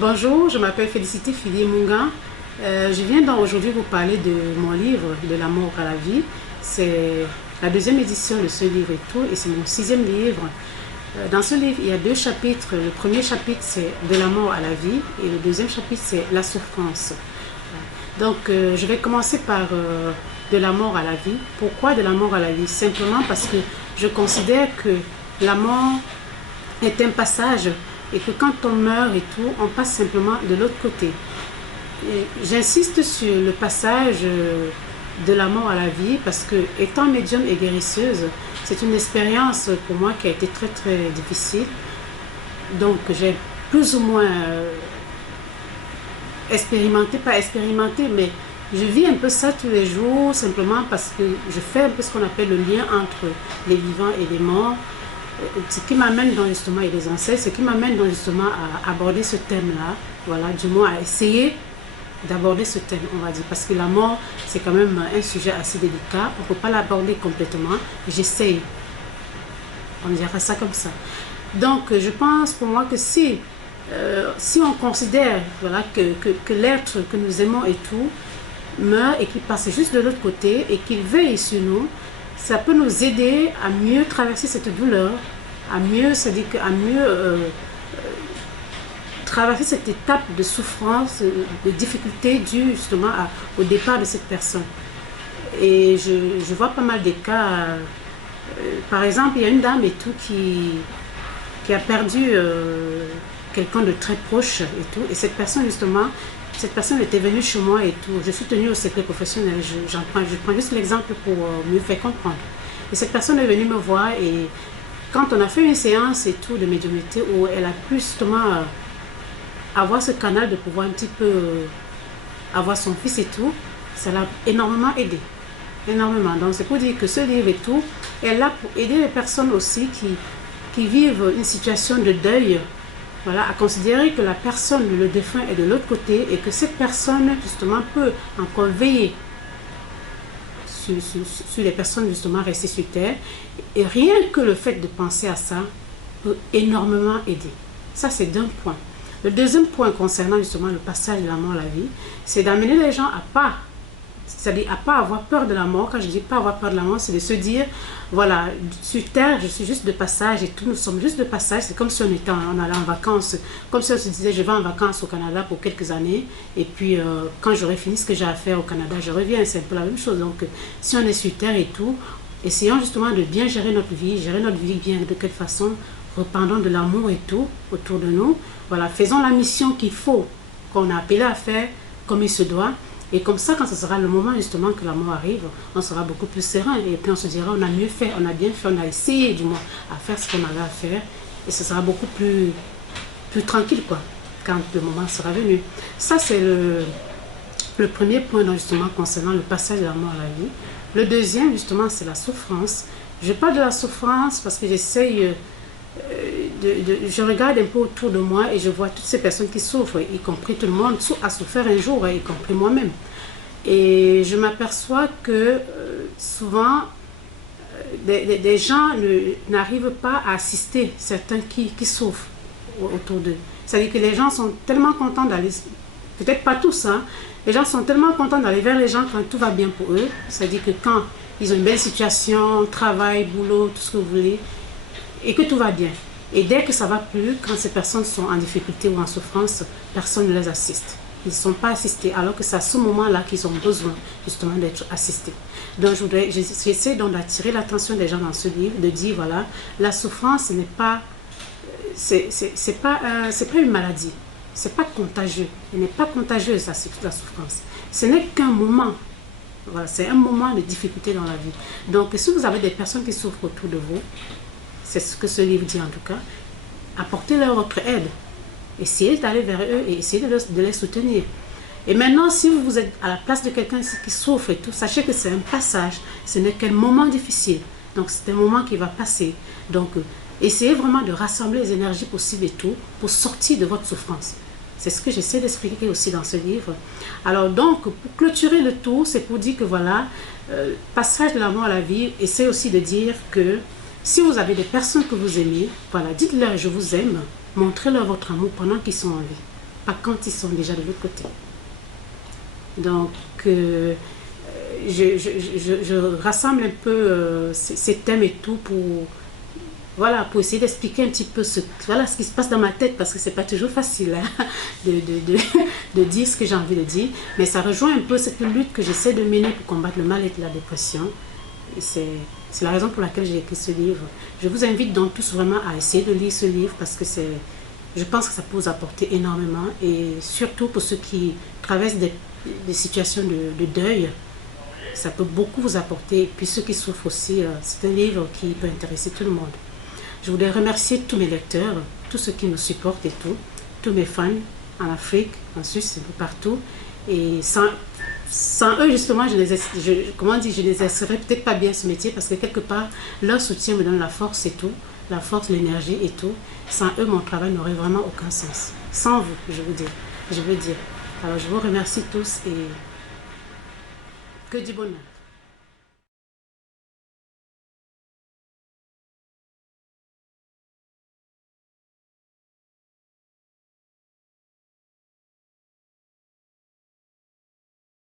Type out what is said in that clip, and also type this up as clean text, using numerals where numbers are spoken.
Bonjour, je m'appelle Félicité Fili-Munga. Je viens donc aujourd'hui vous parler de mon livre De l'amour à la vie. C'est la deuxième édition de ce livre et tout, et c'est mon sixième livre. Dans ce livre, il y a deux chapitres. Le premier chapitre, c'est De l'amour à la vie, et le deuxième chapitre, c'est La souffrance. Donc, je vais commencer par De l'amour à la vie. Pourquoi de l'amour à la vie? Simplement parce que je considère que la mort est un passage et que quand on meurt et tout, on passe simplement de l'autre côté. J'insiste sur le passage de la mort à la vie parce que, étant médium et guérisseuse, c'est une expérience pour moi qui a été très très difficile. Donc j'ai plus ou moins expérimenté, pas expérimenté, mais je vis un peu ça tous les jours simplement parce que je fais un peu ce qu'on appelle le lien entre les vivants et les morts. Ce qui m'amène dans justement, et les ancêtres, ce qui m'amène dans justement à aborder ce thème-là, voilà, du moins à essayer d'aborder ce thème, on va dire, parce que la mort, c'est quand même un sujet assez délicat, on ne peut pas l'aborder complètement, j'essaye, on dira ça comme ça. Donc, je pense pour moi que si on considère voilà, que l'être que nous aimons et tout, meurt et qu'il passe juste de l'autre côté et qu'il veille sur nous, ça peut nous aider à mieux traverser cette douleur, à mieux, c'est-à-dire à mieux traverser cette étape de souffrance, de difficulté due justement au départ de cette personne. Et je vois pas mal de cas. Par exemple, il y a une dame et tout qui a perdu quelqu'un de très proche et tout. Et cette personne justement, cette personne était venue chez moi et tout. Je suis tenue au secret professionnel. Je prends juste l'exemple pour mieux faire comprendre. Et cette personne est venue me voir et quand on a fait une séance et tout de médiumnité où elle a pu justement avoir ce canal de pouvoir un petit peu avoir son fils et tout, ça l'a énormément aidé. Énormément. Donc c'est pour dire que ce livre et tout est là pour aider les personnes aussi qui vivent une situation de deuil. Voilà, à considérer que la personne, le défunt est de l'autre côté et que cette personne justement peut encore veiller sur les personnes justement restées sur terre. Et rien que le fait de penser à ça peut énormément aider. Ça c'est d'un point. Le deuxième point concernant justement le passage de la mort à la vie, c'est d'amener les gens à pas, c'est-à-dire à pas avoir peur de la mort. Quand je dis pas avoir peur de la mort, c'est de se dire, voilà, sur terre, je suis juste de passage et tout, nous sommes juste de passage. C'est comme si on allait en vacances, comme si on se disait, je vais en vacances au Canada pour quelques années et puis quand j'aurai fini ce que j'ai à faire au Canada, je reviens. C'est un peu la même chose. Donc, si on est sur terre et tout, essayons justement de bien gérer notre vie bien de quelle façon, rependant de l'amour et tout autour de nous. Voilà, faisons la mission qu'il faut, qu'on a appelé à faire comme il se doit. Et comme ça, quand ce sera le moment justement que la mort arrive, on sera beaucoup plus serein. Et puis on se dira, on a mieux fait, on a bien fait, on a essayé du moins à faire ce qu'on avait à faire. Et ce sera beaucoup plus tranquille, quoi, quand le moment sera venu. Ça, c'est le premier point justement concernant le passage de la mort à la vie. Le deuxième, justement, c'est la souffrance. Je parle de la souffrance parce que j'essaye... je regarde un peu autour de moi et je vois toutes ces personnes qui souffrent, y compris tout le monde a souffert un jour, y compris moi-même. Et je m'aperçois que souvent, des gens n'arrivent pas à assister certains qui souffrent autour d'eux. C'est-à-dire que les gens sont tellement contents d'aller, peut-être pas tous, hein, les gens sont tellement contents d'aller vers les gens quand tout va bien pour eux. C'est-à-dire que quand ils ont une belle situation, travail, boulot, tout ce que vous voulez, et que tout va bien. Et dès que ça va plus, quand ces personnes sont en difficulté ou en souffrance, personne ne les assiste. Ils ne sont pas assistés, alors que c'est à ce moment-là qu'ils ont besoin justement d'être assistés. Donc j'essaie donc d'attirer l'attention des gens dans ce livre, de dire voilà, la souffrance ce n'est pas, c'est pas une maladie, c'est pas contagieux, elle n'est pas contagieuse la souffrance. Ce n'est qu'un moment. Voilà, c'est un moment de difficulté dans la vie. Donc si vous avez des personnes qui souffrent autour de vous, c'est ce que ce livre dit en tout cas, apportez-leur votre aide. Essayez d'aller vers eux et essayez de les soutenir. Et maintenant, si vous êtes à la place de quelqu'un qui souffre et tout, sachez que c'est un passage, ce n'est qu'un moment difficile. Donc c'est un moment qui va passer. Donc essayez vraiment de rassembler les énergies possibles et tout pour sortir de votre souffrance. C'est ce que j'essaie d'expliquer aussi dans ce livre. Alors donc, pour clôturer le tout, c'est pour dire que voilà, passage de la mort à la vie, essayez aussi de dire que si vous avez des personnes que vous aimez, voilà, dites-leur je vous aime, montrez-leur votre amour pendant qu'ils sont en vie. pas quand ils sont déjà de l'autre côté. Donc, je rassemble un peu ces thèmes et tout voilà, pour essayer d'expliquer un petit peu voilà, ce qui se passe dans ma tête, parce que c'est pas toujours facile hein, de dire ce que j'ai envie de dire, mais ça rejoint un peu cette lutte que j'essaie de mener pour combattre le mal-être et la dépression. C'est la raison pour laquelle j'ai écrit ce livre. Je vous invite donc tous vraiment à essayer de lire ce livre, parce que je pense que ça peut vous apporter énormément, et surtout pour ceux qui traversent des situations de deuil, ça peut beaucoup vous apporter. Et puis ceux qui souffrent aussi, c'est un livre qui peut intéresser tout le monde. Je voudrais remercier tous mes lecteurs, tous ceux qui nous supportent et tout, tous mes fans en Afrique, en Suisse, un peu partout. Et sans eux, justement, je n'exercerais peut-être pas bien ce métier, parce que quelque part, leur soutien me donne la force et tout, la force, l'énergie et tout. Sans eux, mon travail n'aurait vraiment aucun sens. Sans vous, je veux dire. Alors, je vous remercie tous et que du bonheur.